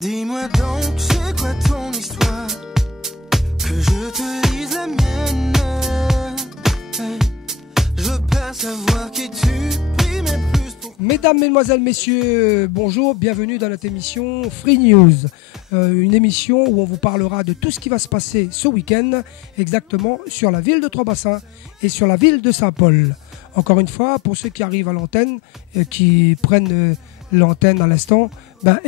Dis-moi donc, c'est quoi ton histoire? Que je te lise la mienne. Hey, je veux pas savoir qui tu pries, mais plus pour... Mesdames, Mesdemoiselles, Messieurs, bonjour, bienvenue dans notre émission Free News. Une émission où on vous parlera de tout ce qui va se passer ce week-end, exactement sur la ville de Trois-Bassins et sur la ville de Saint-Paul. Encore une fois, pour ceux qui arrivent à l'antenne, qui prennent l'antenne à l'instant,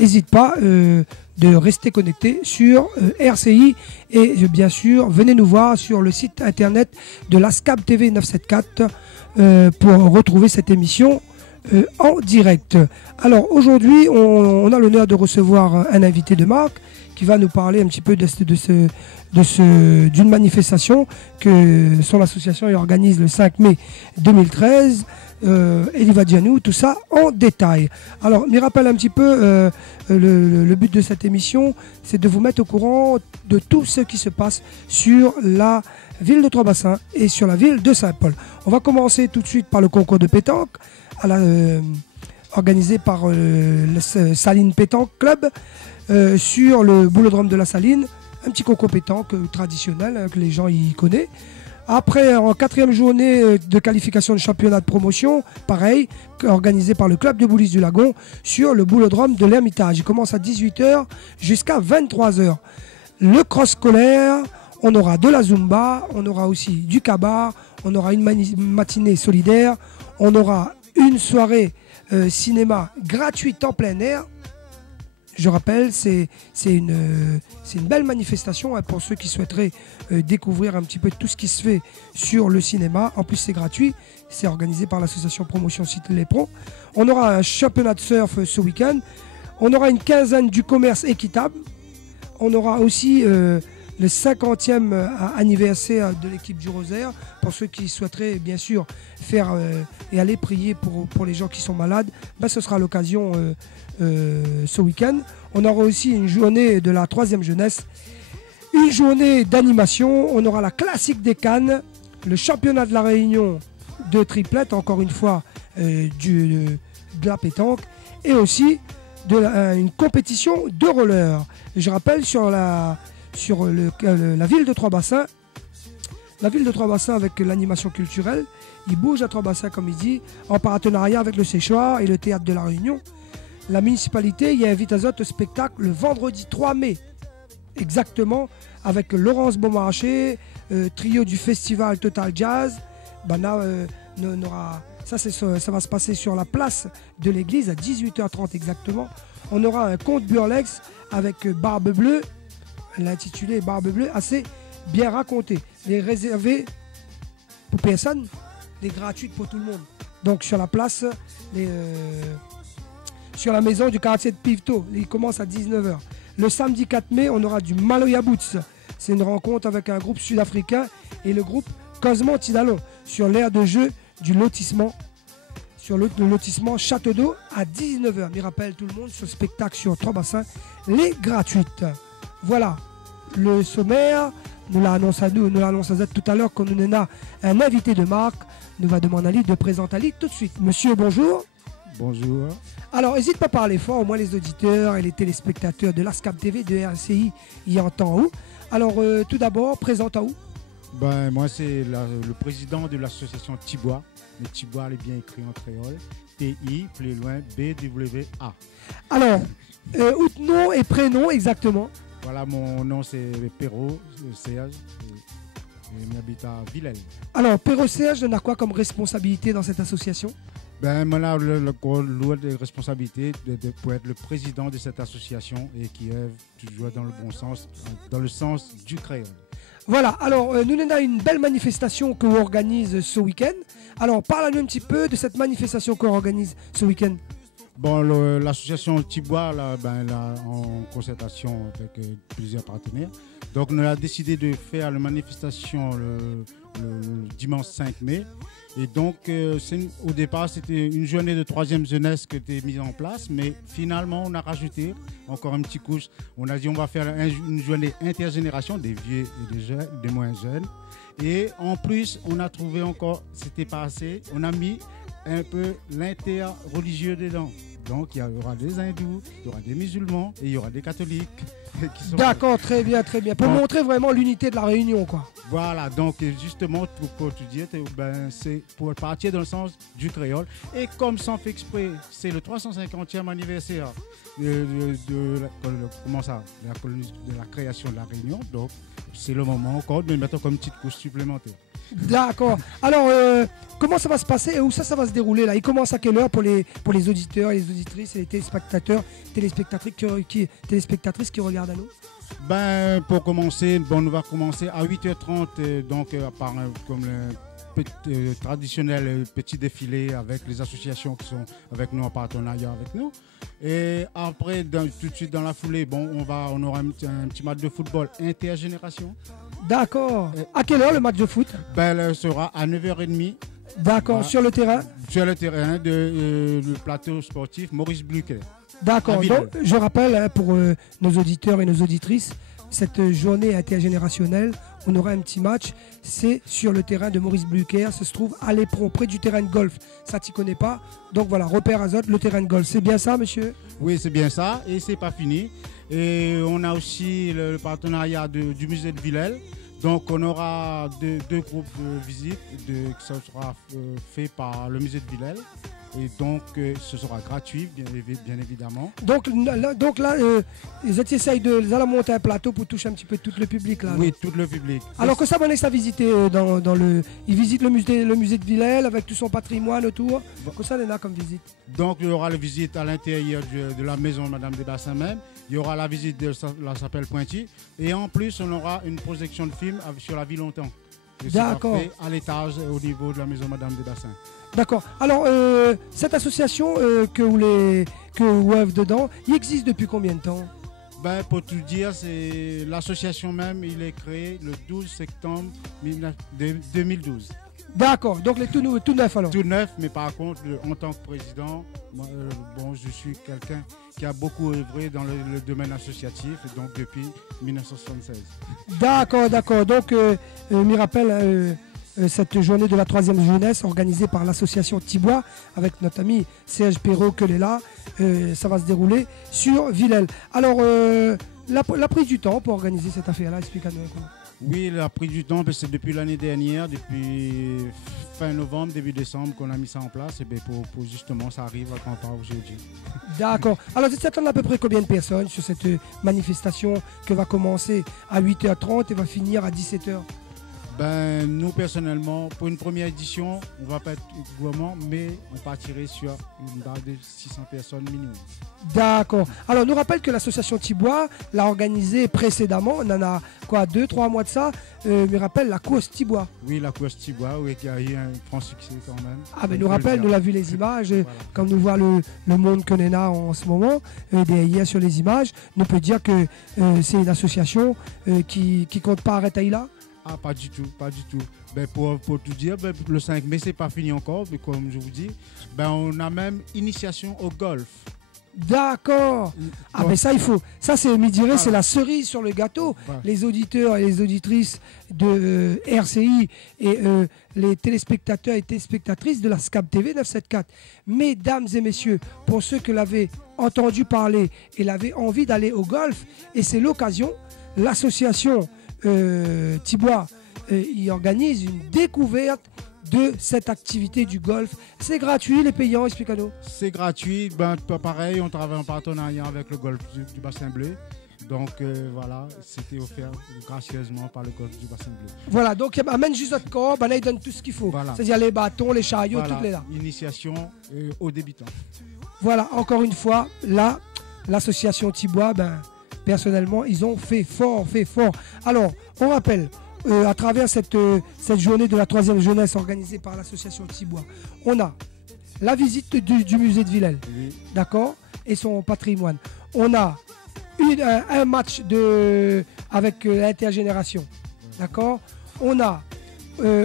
n'hésite pas de rester connecté sur RCI et bien sûr venez nous voir sur le site internet de l'ASCAB TV 974 pour retrouver cette émission en direct. Alors aujourd'hui on a l'honneur de recevoir un invité de marque qui va nous parler un petit peu d'une manifestation que son association organise le 5 mai 2013. Et il va dire nous tout ça en détail. Alors, il me rappelle un petit peu le but de cette émission, c'est de vous mettre au courant de tout ce qui se passe sur la ville de Trois-Bassins et sur la ville de Saint-Paul. On va commencer tout de suite par le concours de pétanque organisé par le Saline Pétanque Club sur le boulodrome de la Saline. Un petit concours pétanque traditionnel que les gens y connaissent. Après, en quatrième journée de qualification de championnat de promotion, pareil, organisé par le club de Boulis du Lagon sur le boulodrome de l'Ermitage. Il commence à 18 h jusqu'à 23 h. Le cross scolaire, on aura de la Zumba, on aura aussi du cabaret, on aura une matinée solidaire, on aura une soirée cinéma gratuite en plein air. Je rappelle, c'est une belle manifestation pour ceux qui souhaiteraient découvrir un petit peu tout ce qui se fait sur le cinéma. En plus, c'est gratuit. C'est organisé par l'association Promotion Site Les Pros. On aura un championnat de surf ce week-end. On aura une quinzaine du commerce équitable. On aura aussi le 50e anniversaire de l'équipe du Rosaire. Pour ceux qui souhaiteraient bien sûr faire et aller prier pour les gens qui sont malades, ce sera l'occasion ce week-end. On aura aussi une journée de la 3e jeunesse, une journée d'animation. On aura la classique des Cannes, le championnat de la Réunion de triplette, encore une fois de la pétanque, et aussi une compétition de roller. Je rappelle sur la ville de Trois-Bassins, la ville de Trois-Bassins avec l'animation culturelle, il bouge à Trois-Bassins comme il dit, en partenariat avec le Séchoir et le Théâtre de la Réunion. La municipalité y invite à au spectacle le vendredi 3 mai, exactement, avec Laurence Beaumarchais, trio du festival Total Jazz. Ça va se passer sur la place de l'église à 18 h 30 exactement. On aura un conte burlesque avec Barbe Bleue, l'intitulé Barbe Bleue, assez bien raconté. Les réservés pour personne, les gratuites pour tout le monde. Donc sur la place, sur la maison du quartier de Piveteau, il commence à 19 h. Le samedi 4 mai, on aura du Maloya Boots. C'est une rencontre avec un groupe sud-africain et le groupe Cosmo Tidalon sur l'aire de jeu du lotissement, sur le lotissement Château d'Eau à 19 h. Je rappelle tout le monde, ce spectacle sur Trois-Bassins, les gratuites. Voilà le sommaire. Nous l'annonçons tout à l'heure quand nous avons un invité de marque. Nous va demander à lui de présenter Ali tout de suite. Monsieur, bonjour. Bonjour. Alors, n'hésite pas à parler fort, au moins les auditeurs et les téléspectateurs de l'ASCAB TV, de RCI, y entendent où. Alors, tout d'abord, présente à où? Moi, c'est le président de l'association Tibois. Le Tibois est bien écrit en créole. T-I, plus loin, B-W-A. Alors, nom et prénom exactement? Voilà, mon nom c'est Perrault Serge. Et j'habite à Villèle. Alors, Perrault Serge a quoi comme responsabilité dans cette association? Moi, le de responsabilité pour être le président de cette association et qui œuvre toujours dans le bon sens, dans le sens du créole. Voilà, alors nous avons une belle manifestation qu'on organise ce week-end. Alors, parle-nous un petit peu de cette manifestation qu'on organise ce week-end. L'association Tibois, en concertation avec plusieurs partenaires, donc on a décidé de faire la manifestation le dimanche 5 mai. Et donc, au départ, c'était une journée de 3e jeunesse qui était mise en place, mais finalement, on a rajouté encore une petite couche. On a dit on va faire une journée intergénération des vieux et des moins jeunes. Et en plus, on a trouvé encore, c'était pas assez, on a mis un peu l'interreligieux dedans. Donc il y aura des hindous, il y aura des musulmans et il y aura des catholiques. D'accord, très bien, très bien. Pour montrer vraiment l'unité de la Réunion, quoi. Voilà, donc justement, pour te dire, c'est pour partir dans le sens du créole. Et comme sans fait exprès, c'est le 350e anniversaire de la création de la Réunion. Donc c'est le moment encore de mettre comme petite couche supplémentaire. D'accord. Alors, comment ça va se passer et où ça va se dérouler là? Il commence à quelle heure pour les auditeurs, les auditrices et les téléspectatrices qui regardent à nous? Ben, pour commencer, on va commencer à 8h30, donc par comme le traditionnel petit défilé avec les associations qui sont avec nous en partenariat avec nous. Et après, tout de suite dans la foulée, on aura un petit match de football intergénération. D'accord. À quelle heure le match de foot? Ben, sera à 9h30. D'accord, voilà. Sur le terrain? Sur le terrain du plateau sportif Maurice Bluquet. D'accord, donc je rappelle pour nos auditeurs et nos auditrices, cette journée intergénérationnelle, on aura un petit match, c'est sur le terrain de Maurice Bluquet, ça se trouve à l'Éperon, près du terrain de golf. Ça t'y connais pas, donc voilà, repère Azote, le terrain de golf. C'est bien ça, monsieur? Oui, c'est bien ça, et c'est pas fini. Et on a aussi le partenariat du musée de Villèle. Donc on aura deux groupes de visites qui sera fait par le musée de Villèle. Et donc ce sera gratuit, bien évidemment. Donc là ils essayent de monter un plateau pour toucher un petit peu tout le public là. Oui, tout le public. Alors que ça va à visiter ils visitent le musée de Villèle avec tout son patrimoine autour. Que ça en a comme visite? Donc il y aura la visite à l'intérieur de la maison Madame des Bassins même. Il y aura la visite de la chapelle Pointy. Et en plus on aura une projection de film sur la vie longtemps. D'accord. À l'étage au niveau de la maison Madame des Bassins. D'accord. Alors, cette association que vous œuvrez dedans, il existe depuis combien de temps? Ben, pour tout dire, c'est l'association même, il est créé le 12 septembre 2012. D'accord, donc tout neuf alors? Tout neuf, mais par contre, en tant que président, moi, je suis quelqu'un qui a beaucoup œuvré dans le domaine associatif, donc depuis 1976. D'accord. Donc, me rappelle... cette journée de la 3e jeunesse organisée par l'association Tibois avec notre ami Serge Perrault que là, ça va se dérouler sur Villèle. Alors, la prise du temps pour organiser cette affaire-là, explique-nous un peu. Oui, la prise du temps, c'est depuis l'année dernière, depuis fin novembre, début décembre qu'on a mis ça en place, et pour justement ça arrive à quand on aujourd'hui. D'accord. Alors, vous attendez à peu près combien de personnes sur cette manifestation qui va commencer à 8h30 et va finir à 17h? Ben, nous personnellement, pour une première édition, on ne va pas être gourmand, mais on partirait sur une base de 600 personnes minimum. D'accord. Alors, nous rappelle que l'association Tibois l'a organisée précédemment, on en a 2-3 mois de ça, me rappelle la course Tibois. Oui, la course Tibois, oui, qui a eu un franc succès quand même. Ah, ben nous rappelle, nous l'avons vu les images, voilà. Comme nous voit le monde que l'on a en ce moment, hier sur les images, nous peut dire que c'est une association qui ne compte pas arrêter là. Ah, pas du tout. Ben, pour tout dire, le 5 mai, c'est pas fini encore, mais comme je vous dis, on a même initiation au golf. D'accord. Ah, mais ça, ça, c'est, c'est la cerise sur le gâteau. Voilà. Les auditeurs et les auditrices de RCI et les téléspectateurs et téléspectatrices de la SCAB TV 974. Mesdames et messieurs, pour ceux qui l'avaient entendu parler et l'avaient envie d'aller au golf, et c'est l'occasion, l'association Tibois il organise une découverte de cette activité du golf. C'est gratuit, les payants, explique-nous. C'est gratuit, pareil, on travaille en partenariat avec le golf du Bassin Bleu. Donc voilà, c'était offert gracieusement par le golf du Bassin Bleu. Voilà, donc amène juste notre corps, là il donne tout ce qu'il faut. Voilà. C'est-à-dire les bâtons, les chariots, voilà, toutes les là. Initiation aux débutants. Voilà, encore une fois, là, l'association Tibois, personnellement, ils ont fait fort. Alors, on rappelle, à travers cette journée de la 3e jeunesse organisée par l'association Tibois, on a la visite du musée de Villèle, oui. D'accord, et son patrimoine. On a un match avec l'intergénération, d'accord. On a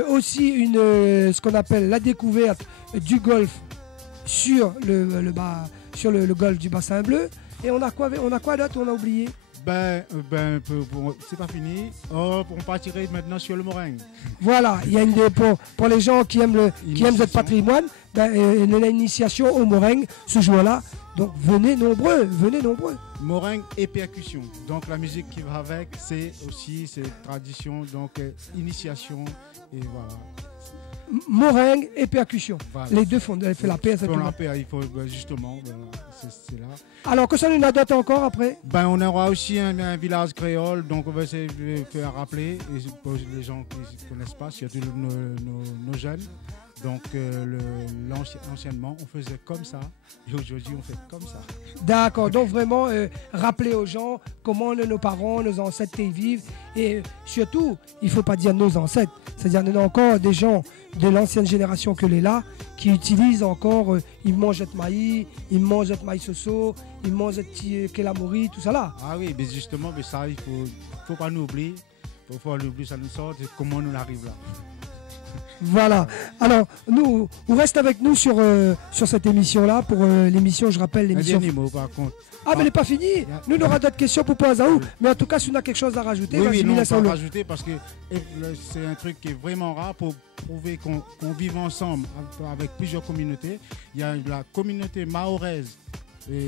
aussi ce qu'on appelle la découverte du golf sur le golf du Bassin Bleu. Et on a quoi d'autre? On a oublié? C'est pas fini. On partirait maintenant sur le meringue. Voilà, il y a pour les gens qui aiment notre patrimoine, l'initiation au meringue ce jour-là Donc venez nombreux, venez nombreux. Meringue et percussion. Donc la musique qui va avec, c'est tradition, donc initiation et voilà. Meringue et percussion. Voilà. Les deux font fait la paix. Pour la paix, il faut justement, c'est là. Alors que ça nous a date encore après. Ben, on aura aussi un village créole, donc on va essayer de faire rappeler, et pour les gens qui ne connaissent pas, surtout nos jeunes. Donc anciennement, on faisait comme ça, et aujourd'hui, on fait comme ça. D'accord, donc vraiment rappeler aux gens comment nos parents, nos ancêtres vivent. Et surtout, il ne faut pas dire nos ancêtres, c'est-à-dire qu'il y a encore des gens de l'ancienne génération que les là, qui utilisent encore, ils mangent notre maïs, ils mangent notre maïs soso, ils mangent notre kélamori, tout ça là. Ah oui, mais justement, mais ça, il ne faut pas nous oublier. Il faut l'oublier, ça nous sort, et comment nous arrive là. Voilà. Alors, nous, on reste avec nous sur cette émission-là, pour l'émission, je rappelle, l'émission... Un dernier mot, par contre. Ah, mais elle n'est pas finie. Nous, on aura d'autres questions pour poser à vous. Mais en tout cas, si on a quelque chose à rajouter, oui, non, on laisse peut rajouter parce que c'est un truc qui est vraiment rare pour prouver qu'on vit ensemble avec plusieurs communautés. Il y a la communauté mahoraise, et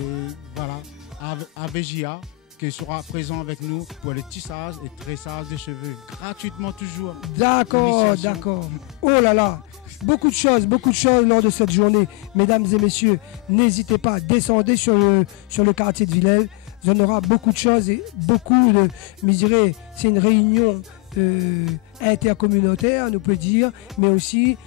voilà, à Végia, qui sera présent avec nous pour les tissages et tressages des cheveux, gratuitement toujours. D'accord, d'accord. Oh là là, beaucoup de choses lors de cette journée. Mesdames et messieurs, n'hésitez pas, descendez sur le quartier de Villèle. Il y en aura beaucoup de choses et beaucoup de... Mais je dirais, c'est une réunion intercommunautaire, on peut dire, mais aussi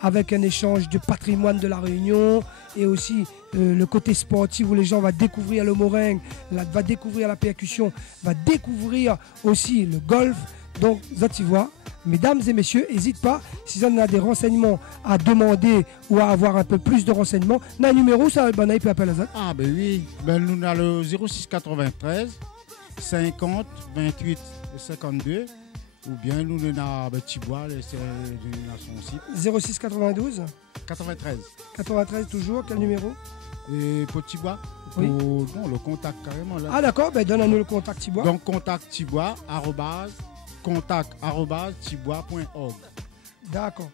avec un échange de patrimoine de la Réunion, et aussi le côté sportif où les gens vont découvrir le meringue, va découvrir la percussion, va découvrir aussi le golf. Donc, tu vois, mesdames et messieurs, n'hésitez pas, si vous en avez des renseignements à demander ou à avoir un peu plus de renseignements, on a un numéro, ça, ben, il peut appeler ça. Ah ben oui, ben, nous avons le 06 93 50 28 52. Ou bien nous avons Tibois, c'est son site. 06 92 93. 93 toujours, quel numéro? Et pour Tibois, oui. Non, le contact carrément là. Ah d'accord, ben donne-nous le contact Tibois. Donc contact Tibois, @tibois.org. D'accord.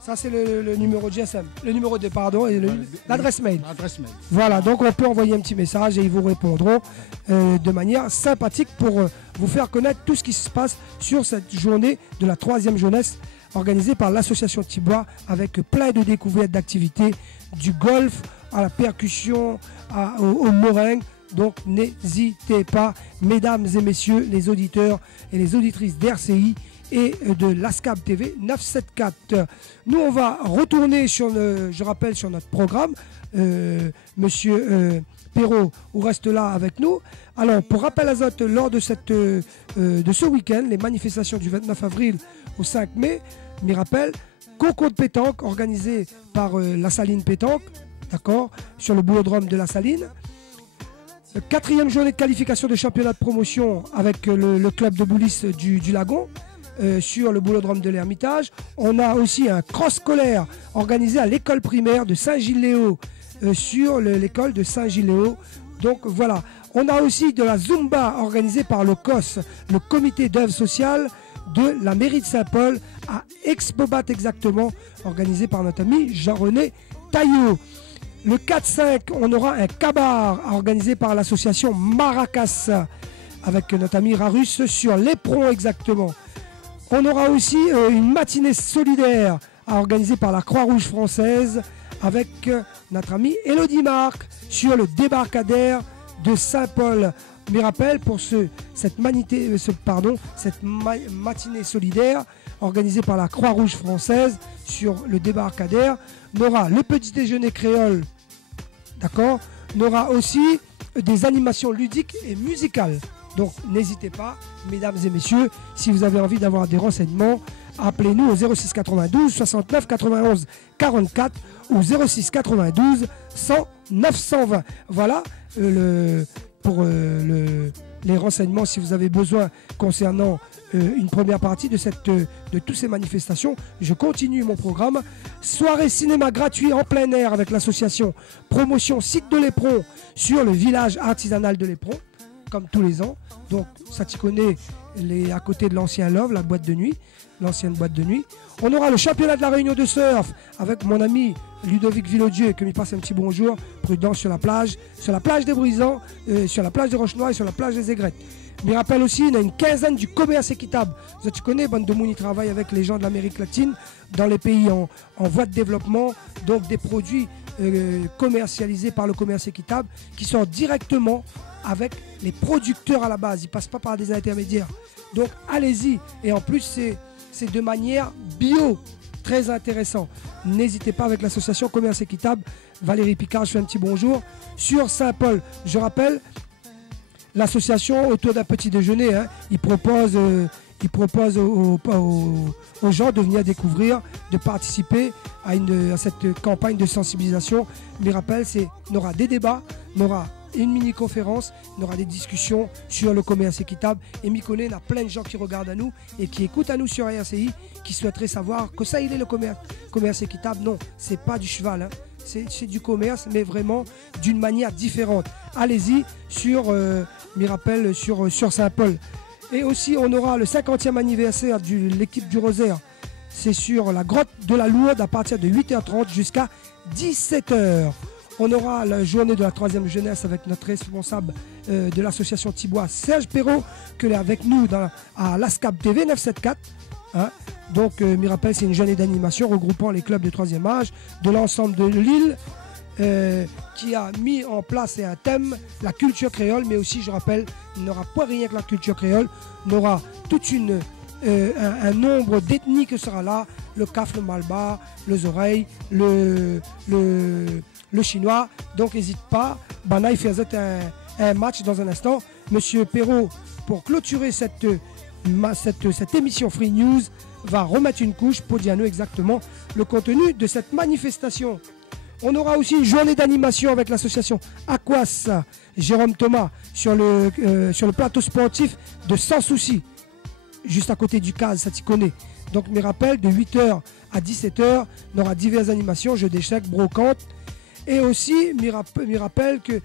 Ça c'est le numéro de GSM, le numéro de pardon et l'adresse mail. L'adresse mail. Voilà, donc on peut envoyer un petit message et ils vous répondront de manière sympathique pour vous faire connaître tout ce qui se passe sur cette journée de la 3e jeunesse organisée par l'association Tibois, avec plein de découvertes d'activités, du golf à la percussion, au meringue. Donc n'hésitez pas, mesdames et messieurs, les auditeurs et les auditrices d'RCI et de l'ASCAB TV 974. Nous, on va retourner sur notre programme. Monsieur Perrault, vous reste là avec nous. Alors, pour rappel azote, lors de ce week-end, les manifestations du 29 avril au 5 mai, m'y rappelle, concours de pétanque organisé par la Saline Pétanque, d'accord, sur le boulodrome de la Saline. 4e journée de qualification de championnat de promotion avec le club de boulis du Lagon. Sur le boulodrome de l'Ermitage. On a aussi un cross scolaire organisé à l'école primaire de Saint-Gilles-Léo, sur l'école de Saint-Gilles-Léo. Donc voilà, on a aussi de la Zumba organisée par le COS, le comité d'œuvre sociale de la mairie de Saint-Paul, à Expobat exactement, organisé par notre ami Jean-René Taillot. Le 4-5, on aura un cabaret organisé par l'association Maracas, avec notre ami Rarus sur l'éperon exactement. On aura aussi une matinée solidaire organisée par la Croix-Rouge française avec notre ami Elodie Marc sur le débarcadère de Saint-Paul. Je me rappelle, pour cette matinée solidaire organisée par la Croix-Rouge française sur le débarcadère, on aura le petit déjeuner créole, d'accord. On aura aussi des animations ludiques et musicales. Donc n'hésitez pas, mesdames et messieurs, si vous avez envie d'avoir des renseignements, appelez-nous au 06 92 69 91 44 ou 06 92 100 920. Voilà pour les renseignements si vous avez besoin concernant une première partie de toutes ces manifestations. Je continue mon programme. Soirée cinéma gratuit en plein air avec l'association Promotion Site de l'Éperon sur le village artisanal de l'Éperon. comme tous les ans. Donc, ça t'y connaît, à côté de l'ancien Love, la boîte de nuit, l'ancienne boîte de nuit. On aura le championnat de la Réunion de surf avec mon ami Ludovic Villodieu qui me passe un petit bonjour, prudent sur la plage des Brisants, sur la plage des Roches-Noires et sur la plage des Aigrettes. Je me rappelle aussi, il y a une quinzaine du commerce équitable. Tu connais, Bande de Mouni travaille avec les gens de l'Amérique latine, dans les pays en voie de développement, donc des produits commercialisés par le commerce équitable qui sont directement avec les producteurs à la base. Ils ne passent pas par des intermédiaires. Donc allez-y. Et en plus, c'est de manière bio. Très intéressant. N'hésitez pas avec l'association Commerce Équitable. Valérie Picard, je fais un petit bonjour. Sur Saint-Paul, je rappelle, l'association autour d'un petit déjeuner, hein, il propose aux gens de venir découvrir, de participer à cette campagne de sensibilisation. Je rappelle, on aura des débats, on aura une mini-conférence, on aura des discussions sur le commerce équitable. Et Mikoné, il y a plein de gens qui regardent à nous et qui écoutent à nous sur RCI, qui souhaiteraient savoir que ça, il est le commerce équitable. Non, c'est pas du cheval, hein. C'est du commerce, mais vraiment d'une manière différente. Allez-y sur Mirapel, sur Saint-Paul. Et aussi, on aura le 50e anniversaire de l'équipe du Rosaire. C'est sur la grotte de la Lourde à partir de 8h30 jusqu'à 17h. On aura la journée de la 3e jeunesse avec notre responsable de l'association Thibois, Serge Perrault, qui est avec nous à l'ASCAP TV 974. Hein. Donc, Mirapel, c'est une journée d'animation regroupant les clubs de 3e âge de l'ensemble de l'île qui a mis en place un thème, la culture créole, mais aussi, je rappelle, il n'y aura pas rien que la culture créole, il y aura toute un nombre d'ethnies qui sera là, le Caf, le Malba, les oreilles, le chinois. Donc, n'hésite pas, Bana, il fait un match dans un instant. Monsieur Perrault, pour clôturer cette émission Free News, va remettre une couche pour dire à nous exactement le contenu de cette manifestation. On aura aussi une journée d'animation avec l'association Aquas Jérôme Thomas sur le plateau sportif de Sans Souci, juste à côté du CAS, ça t'y connaît. Donc, mes rappels, de 8h à 17h, on aura diverses animations, jeux d'échecs, brocantes. Et aussi, me rappelle que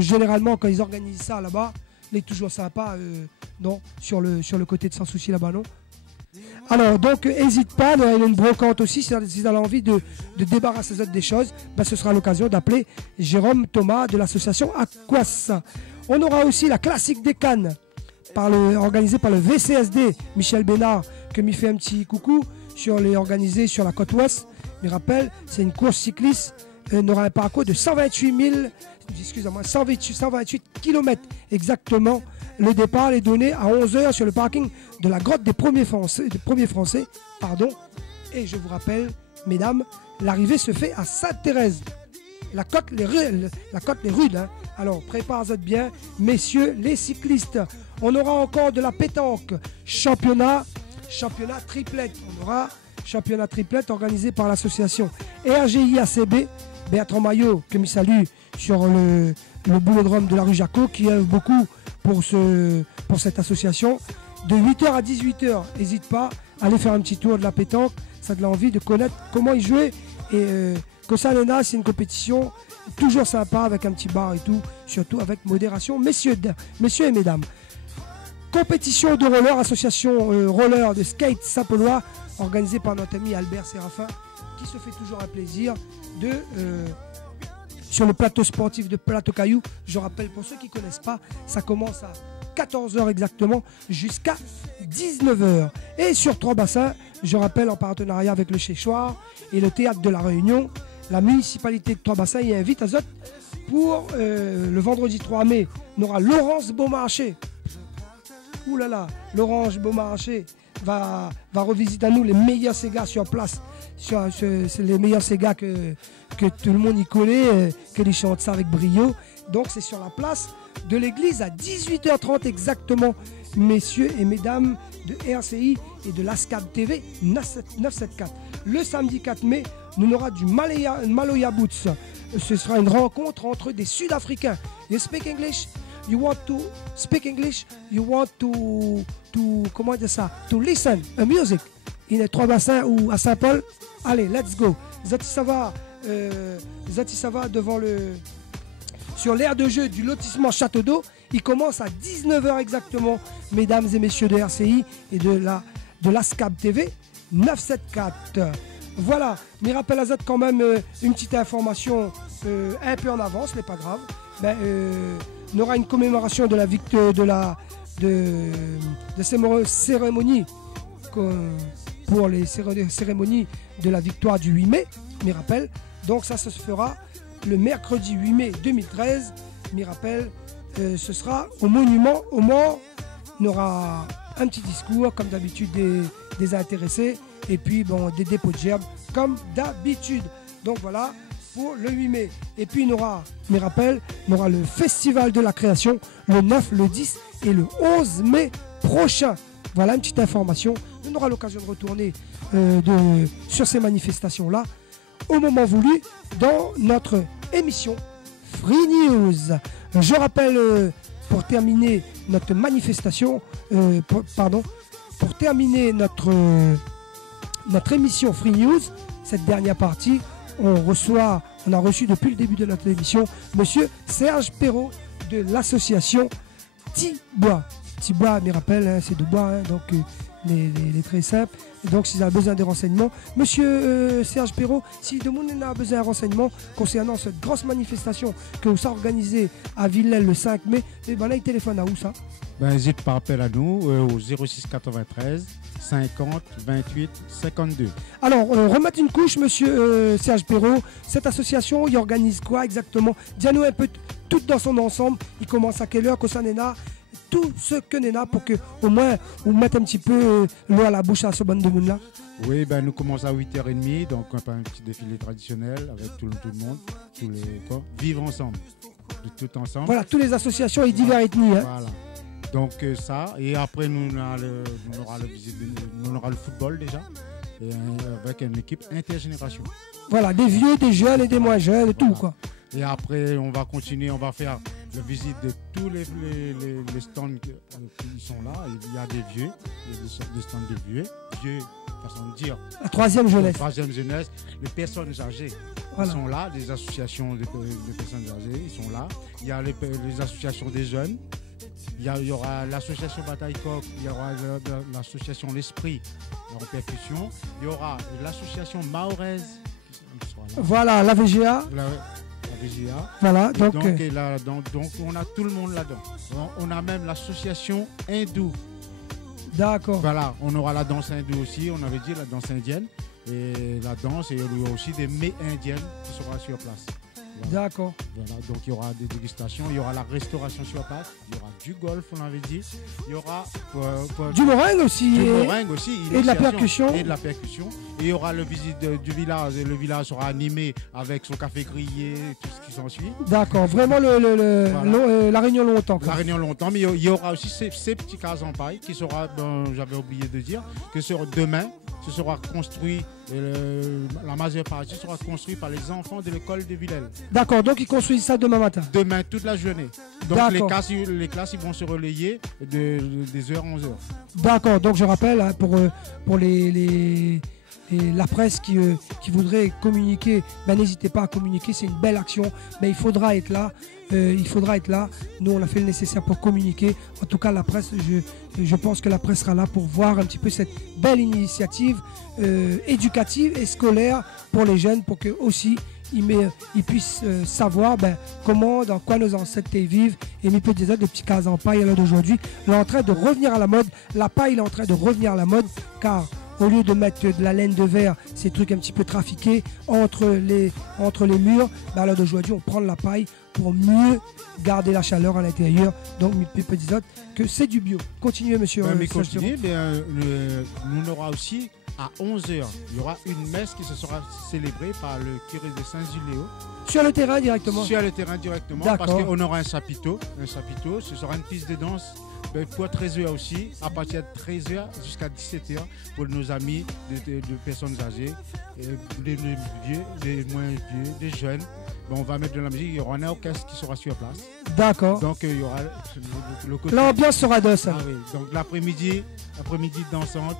généralement, quand ils organisent ça là-bas, il est toujours sympa, non, sur le côté de Sans Souci là-bas, non. Alors, donc, n'hésite pas, il y a une brocante aussi, si vous avez envie de débarrasser des choses, ben, ce sera l'occasion d'appeler Jérôme Thomas de l'association Aquas. On aura aussi la classique des Cannes, organisée par le VCSD, Michel Bénard, que m'y fait un petit coucou, organisée sur la côte ouest. Je me rappelle, c'est une course cycliste, on aura un parcours de 128 km exactement. Le départ est donné à 11h sur le parking de la grotte des premiers Français. Et je vous rappelle, mesdames, l'arrivée se fait à Sainte-Thérèse. La côte les rudes. Hein. Alors, préparez-vous bien, messieurs les cyclistes. On aura encore de la pétanque. Championnat triplette. On aura championnat triplette organisé par l'association RGI ACB. Bertrand Maillot, que je salue sur le boulodrome de la rue Jacot, qui œuvre beaucoup pour cette association. De 8h à 18h, n'hésite pas, allez faire un petit tour de la pétanque. Ça a de l'envie de connaître comment ils jouaient. Et Kosanena, c'est une compétition toujours sympa avec un petit bar et tout, surtout avec modération. Messieurs et mesdames. Compétition de roller, association roller de skate Saint-Paulois, organisée par notre ami Albert Séraphin, qui se fait toujours un plaisir sur le plateau sportif de Plateau Caillou. Je rappelle, pour ceux qui ne connaissent pas, ça commence à 14h exactement jusqu'à 19h. Et sur Trois Bassins, je rappelle, en partenariat avec le Chéchoir et le Théâtre de la Réunion, la municipalité de Trois Bassins y invite à Zot pour le vendredi 3 mai. On aura Laurence Beaumarchais. Ouh là là, Laurence Beaumarchais va revisiter à nous les meilleurs Sega sur place. C'est les meilleurs Sega que tout le monde y connaît, que les chantent ça avec brio. Donc c'est sur la place de l'église à 18h30 exactement, messieurs et mesdames de RCI et de l'ASCAP TV 974. Le samedi 4 mai, nous aura du Maloya Boots. Ce sera une rencontre entre des Sud-Africains. You speak English? You want to speak English? You want to comment dire ça? To listen a music in Trois Bassins ou à Saint-Paul? Allez, let's go. Zatisava devant sur l'aire de jeu du lotissement Château d'Eau, Il commence à 19 h exactement, mesdames et messieurs de RCI et de l'ASCAB TV 974. Voilà, Mirapel Azad quand même une petite information un peu en avance, mais pas grave. On aura une commémoration de la victoire de ces cérémonies pour les cérémonies de la victoire du 8 mai, Mirapel. Donc ça se fera le mercredi 8 mai 2013. Mirapel, ce sera au monument aux morts. On aura un petit discours comme d'habitude des intéressés et puis bon, des dépôts de gerbes comme d'habitude. Donc voilà pour le 8 mai. Et puis on aura le festival de la création le 9, le 10 et le 11 mai prochain. Voilà une petite information. On aura l'occasion de retourner sur ces manifestations-là au moment voulu dans notre émission Free News. Je rappelle pour terminer notre manifestation, pour terminer notre émission Free News, cette dernière partie, on a reçu depuis le début de notre émission Monsieur Serge Perrault de l'association Tibois. Tibois, me rappelle, hein, c'est de bois, hein, donc les très simples. Donc si vous avez besoin de renseignements, Monsieur Serge Perrault, si de monde a besoin de renseignements concernant cette grosse manifestation que vous avez organisée à Villers le 5 mai, et ben là il téléphone à où ça? N'hésite pas à appeler à nous au 06 93 50 28 52. Alors, remettre une couche, Monsieur Serge Perrault. Cette association, il organise quoi exactement? Dis-nous un peu tout dans son ensemble. Il commence à quelle heure, que ça n'est là, tout ce que n'est là, pour que au moins on mette un petit peu l'eau à la bouche à ce bande de monde là. Oui, nous commençons à 8h30, donc on fait un petit défilé traditionnel avec tout le monde, tous les corps. Vivre ensemble, de tout ensemble. Voilà, toutes les associations et divers ethnies. Hein. Voilà. Donc ça, et après on aura le football déjà, et avec une équipe intergénération. Voilà, des vieux, des jeunes et des moins jeunes, et tout quoi. Et après on va continuer, on va faire la visite de tous les stands qui sont là. Il y a des vieux, il y a des stands de vieux, façon de dire. La troisième jeunesse. La troisième jeunesse, les personnes âgées. Voilà. Ils sont là, les associations de personnes âgées, ils sont là. Il y a les associations des jeunes. Il y aura l'association Bataille Coq, il y aura l'association L'Esprit en percussion, il y aura l'association Mahoraise. Voilà, la VGA. La VGA. Voilà, donc on a tout le monde là-dedans. On a même l'association hindoue. D'accord. Voilà, on aura la danse hindoue aussi, on avait dit la danse indienne. Et la danse, et il y aura aussi des mets indiennes qui seront sur place. Voilà. D'accord. Voilà, donc il y aura des dégustations, il y aura la restauration sur place, il y aura du golf, on avait dit, il y aura du meringue aussi, et de la percussion. Et de la percussion. Et il y aura le visite du village, et le village sera animé avec son café grillé, tout ce qui s'ensuit. D'accord, vraiment la réunion longtemps. La réunion longtemps, mais il y aura aussi ces petits cases en paille qui sera, j'avais oublié de dire, que demain, ce sera construit, la majeure partie sera construite par les enfants de l'école de Villers. D'accord, donc ils construisent ça demain matin. Demain, toute la journée. Donc les classes ils vont se relayer des heures 11h. D'accord, donc je rappelle hein, pour la presse qui voudrait communiquer, n'hésitez pas à communiquer, c'est une belle action, mais il faudra être là. Nous on a fait le nécessaire pour communiquer. En tout cas la presse, je pense que la presse sera là pour voir un petit peu cette belle initiative éducative et scolaire pour les jeunes, pour que aussi ils puissent savoir comment, dans quoi nos ancêtres vivent. Et nous peut dire des petits cases en paille à l'heure d'aujourd'hui. Il est en train de revenir à la mode. La paille est en train de revenir à la mode, car au lieu de mettre de la laine de verre, ces trucs un petit peu trafiqués entre les murs, à l'heure d'aujourd'hui on prend de la paille pour mieux garder la chaleur à l'intérieur. Donc nous peut dire que c'est du bio. Continuez monsieur. Nous aura aussi à 11h, il y aura une messe qui se sera célébrée par le curé de Saint-Zuléo. Sur le terrain directement. Sur le terrain directement, parce qu'on aura un chapiteau, ce sera une piste de danse. Pour 13h aussi, à partir de 13h jusqu'à 17h, pour nos amis de personnes âgées, des vieux, des moins vieux, des jeunes. On va mettre de la musique, il y aura un orchestre qui sera sur place. D'accord. Donc il y aura le côté. L'ambiance sera de ça. Ah oui, donc l'après-midi dansante.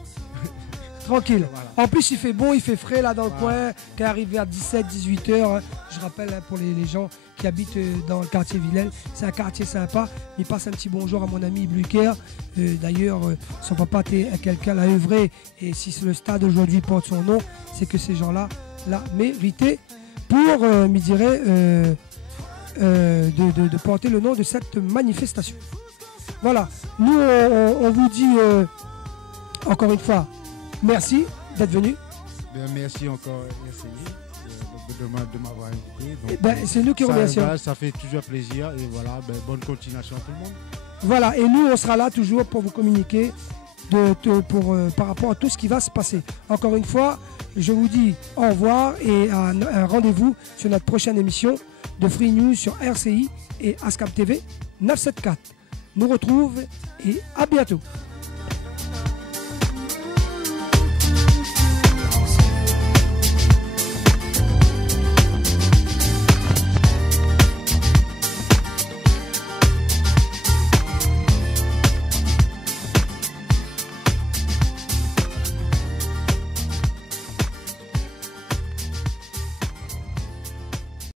Tranquille. Voilà. En plus, il fait bon, il fait frais là dans le Voilà. coin, qui est arrivé à 17, 18 heures. Je rappelle pour les gens qui habitent dans le quartier Villèle, c'est un quartier sympa. Il passe un petit bonjour à mon ami Blucher. D'ailleurs, son papa était quelqu'un l'a œuvré. Et si le stade aujourd'hui porte son nom, c'est que ces gens-là l'a mérité pour, me dirait, de porter le nom de cette manifestation. Voilà, nous on vous dit encore une fois merci d'être venu. Ben, merci encore RCI de m'avoir invité. Donc, Ben, c'est nous qui remercions. Voilà, ça fait toujours plaisir et voilà, ben, bonne continuation à tout le monde. Voilà, et nous on sera là toujours pour vous communiquer par rapport à tout ce qui va se passer. Encore une fois, je vous dis au revoir et un rendez-vous sur notre prochaine émission de Free News sur RCI et ASCAP TV 974. Nous retrouve et à bientôt.